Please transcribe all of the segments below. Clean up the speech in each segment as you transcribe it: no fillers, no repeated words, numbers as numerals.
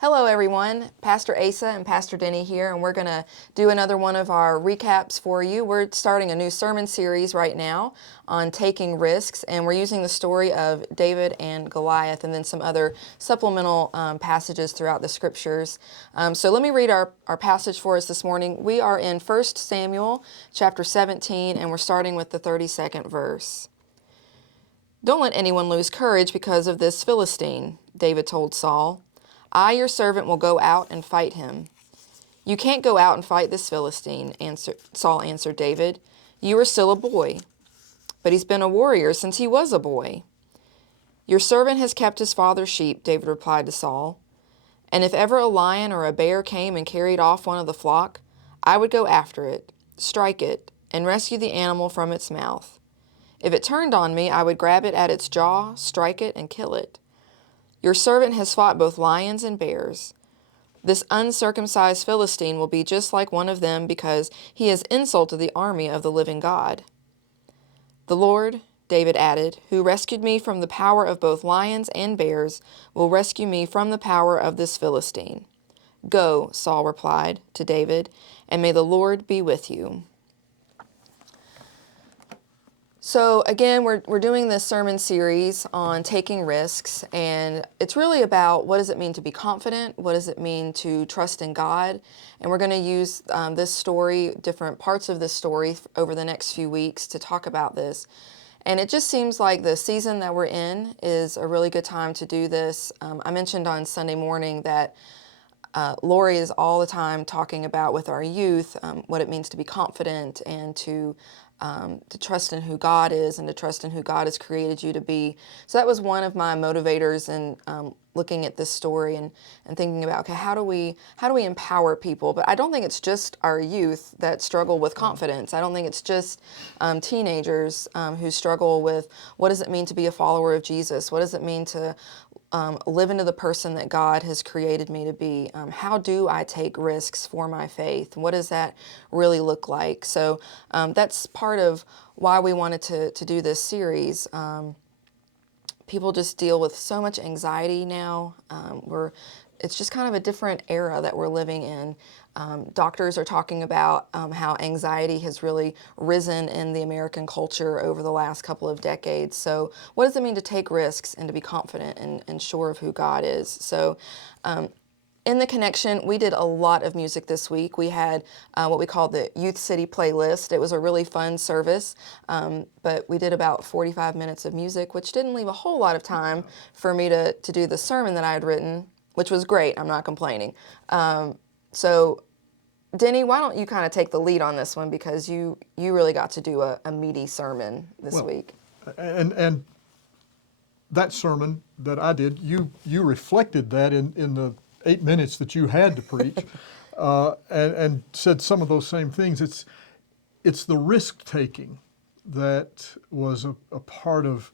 Hello everyone, Pastor Asa and Pastor Dennie here, and we're going to do another one of our recaps for you. We're starting a new sermon series right now on taking risks, and we're using the story of David and Goliath and then some other supplemental passages throughout the scriptures. So let me read our passage for us this morning. We are in 1 Samuel chapter 17, and we're starting with the 32nd verse. "Don't let anyone lose courage because of this Philistine," David told Saul. "I, your servant, will go out and fight him." "You can't go out and fight this Philistine," Saul answered David. "You are still a boy." "But he's been a warrior since he was a boy." "Your servant has kept his father's sheep," David replied to Saul. "And if ever a lion or a bear came and carried off one of the flock, I would go after it, strike it, and rescue the animal from its mouth. If it turned on me, I would grab it at its jaw, strike it, and kill it. Your servant has fought both lions and bears. This uncircumcised Philistine will be just like one of them because he has insulted the army of the living God. The Lord," David added, "who rescued me from the power of both lions and bears, will rescue me from the power of this Philistine." "Go," Saul replied to David, "and may the Lord be with you." So again, we're doing this sermon series on taking risks, and it's really about what does it mean to be confident, what does it mean to trust in God, and we're going to use this story, different parts of this story over the next few weeks to talk about this. And it just seems like the season that we're in is a really good time to do this. I mentioned on Sunday morning that Lori is all the time talking about with our youth what it means to be confident and to trust in who God is and to trust in who God has created you to be. So that was one of my motivators in looking at this story and thinking about, okay, how do we empower people? But I don't think it's just our youth that struggle with confidence. I don't think it's just teenagers who struggle with what does it mean to be a follower of Jesus? What does it mean to live into the person that God has created me to be? How do I take risks for my faith? What does that really look like? So that's part of why we wanted to do this series. People just deal with so much anxiety now. It's just kind of a different era that we're living in. Doctors are talking about how anxiety has really risen in the American culture over the last couple of decades. So what does it mean to take risks and to be confident and sure of who God is? So in the Connection, we did a lot of music this week. We had what we called the Youth City playlist. It was a really fun service, but we did about 45 minutes of music, which didn't leave a whole lot of time for me to do the sermon that I had written, which was great. I'm not complaining. So, Dennie, why don't you kind of take the lead on this one, because you really got to do a meaty sermon this week. And that sermon that I did, you reflected that in the 8 minutes that you had to preach, and said some of those same things. It's the risk taking that was a part of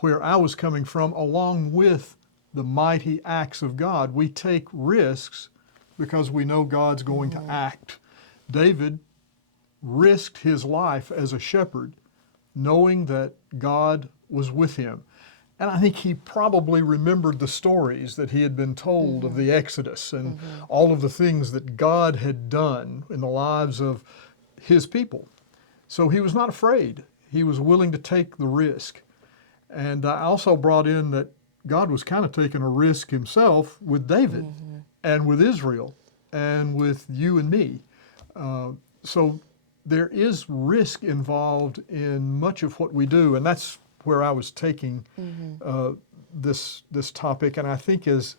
where I was coming from, along with the mighty acts of God. We take risks because we know God's going to act. David risked his life as a shepherd, knowing that God was with him. And I think he probably remembered the stories that he had been told of the Exodus and all of the things that God had done in the lives of his people. So he was not afraid. He was willing to take the risk. And I also brought in that God was kind of taking a risk himself with David and with Israel and with you and me. So there is risk involved in much of what we do, and that's where I was taking this topic. And I think as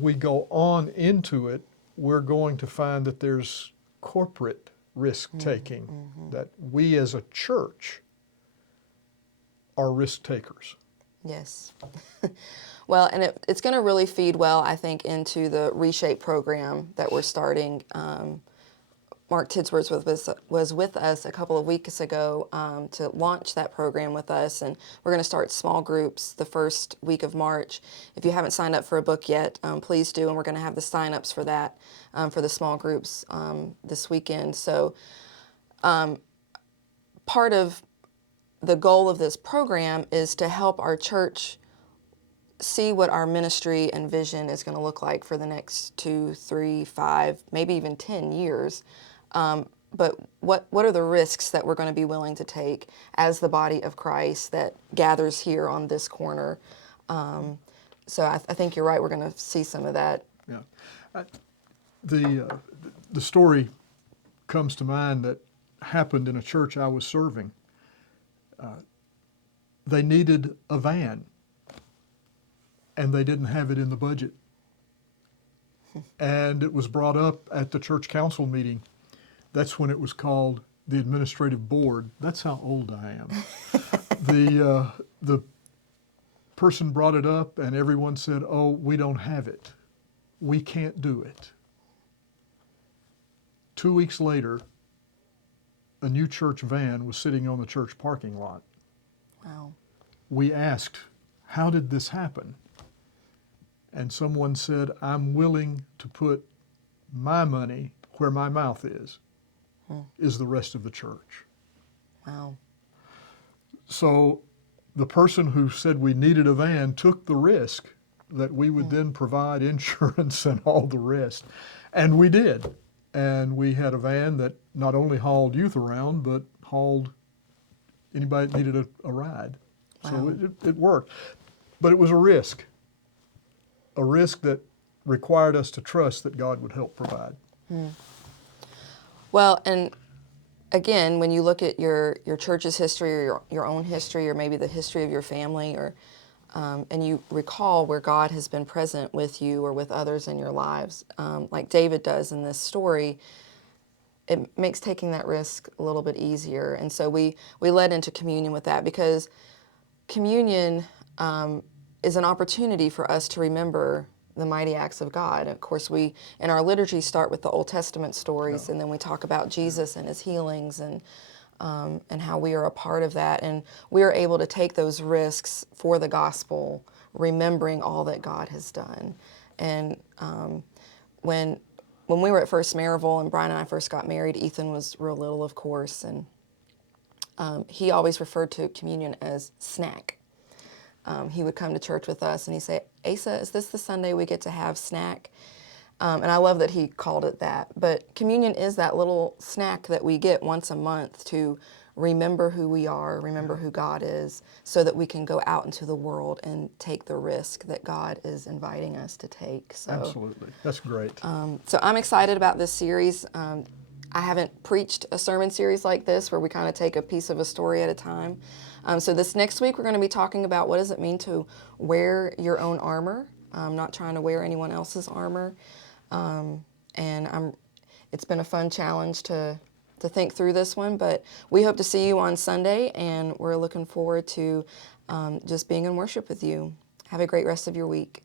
we go on into it, we're going to find that there's corporate risk taking, that we as a church are risk takers. Yes. Well, and it's going to really feed well, I think, into the Reshape program that we're starting. Mark Tidsworth was with us a couple of weeks ago to launch that program with us, and we're going to start small groups the first week of March. If you haven't signed up for a book yet, please do, and we're going to have the sign-ups for that, for the small groups this weekend. So part of the goal of this program is to help our church see what our ministry and vision is going to look like for the next 2, 3, 5, maybe even 10 years. But what are the risks that we're going to be willing to take as the body of Christ that gathers here on this corner? So I think you're right. We're going to see some of that. Yeah. The story comes to mind that happened in a church I was serving. They needed a van, and they didn't have it in the budget. And it was brought up at the church council meeting. That's when it was called the administrative board. That's how old I am. The person brought it up, and everyone said, "Oh, we don't have it. We can't do it." 2 weeks later, a new church van was sitting on the church parking lot. Wow. We asked, "How did this happen?" And someone said, "I'm willing to put my money where my mouth is the rest of the church." Wow. So the person who said we needed a van took the risk that we would then provide insurance and all the rest. And we did. And we had a van that not only hauled youth around, but hauled anybody that needed a ride. Wow. So it worked. But it was a risk that required us to trust that God would help provide. Well, and again, when you look at your church's history or your own history or maybe the history of your family, or and you recall where God has been present with you or with others in your lives, like David does in this story, it makes taking that risk a little bit easier. And so we led into communion with that, because communion is an opportunity for us to remember the mighty acts of God. Of course, we in our liturgy start with the Old Testament stories, and then we talk about Jesus and his healings and how we are a part of that. And we are able to take those risks for the gospel, remembering all that God has done. And when we were at First Maryville and Brian and I first got married, Ethan was real little, of course, and he always referred to communion as snack. He would come to church with us and he'd say, "Asa, is this the Sunday we get to have snack?" And I love that he called it that. But communion is that little snack that we get once a month to remember who we are, remember who God is, so that we can go out into the world and take the risk that God is inviting us to take. So, Absolutely. That's great. so I'm excited about this series. I haven't preached a sermon series like this where we kind of take a piece of a story at a time. So this next week we're going to be talking about what does it mean to wear your own armor, not trying to wear anyone else's armor. It's been a fun challenge to think through this one, but we hope to see you on Sunday, and we're looking forward to just being in worship with you. Have a great rest of your week.